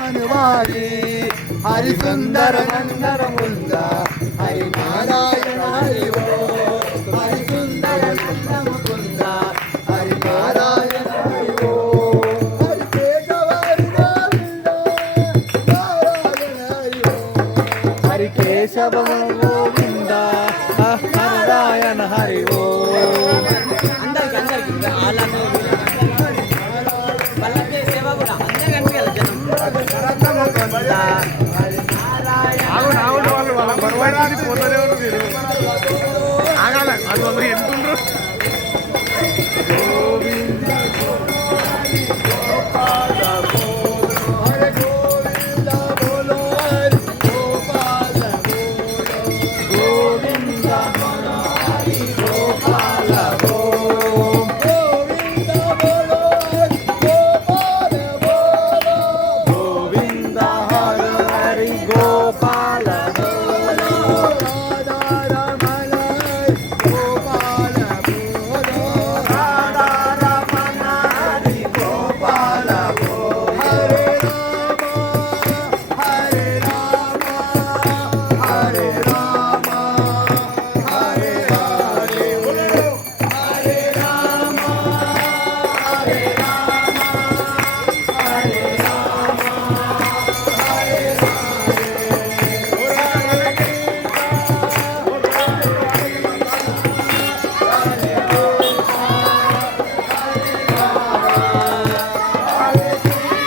मनवारी हरि सुंदर नंदर मुंदा हरि नारायण हरि वो हरि सुंदर नंद मुकुंदा हरि नारायण हरि वो हरि केशव हरि गोविंदा नारायण हरि वो हरि केशव गोविंदा नारायण हरि वो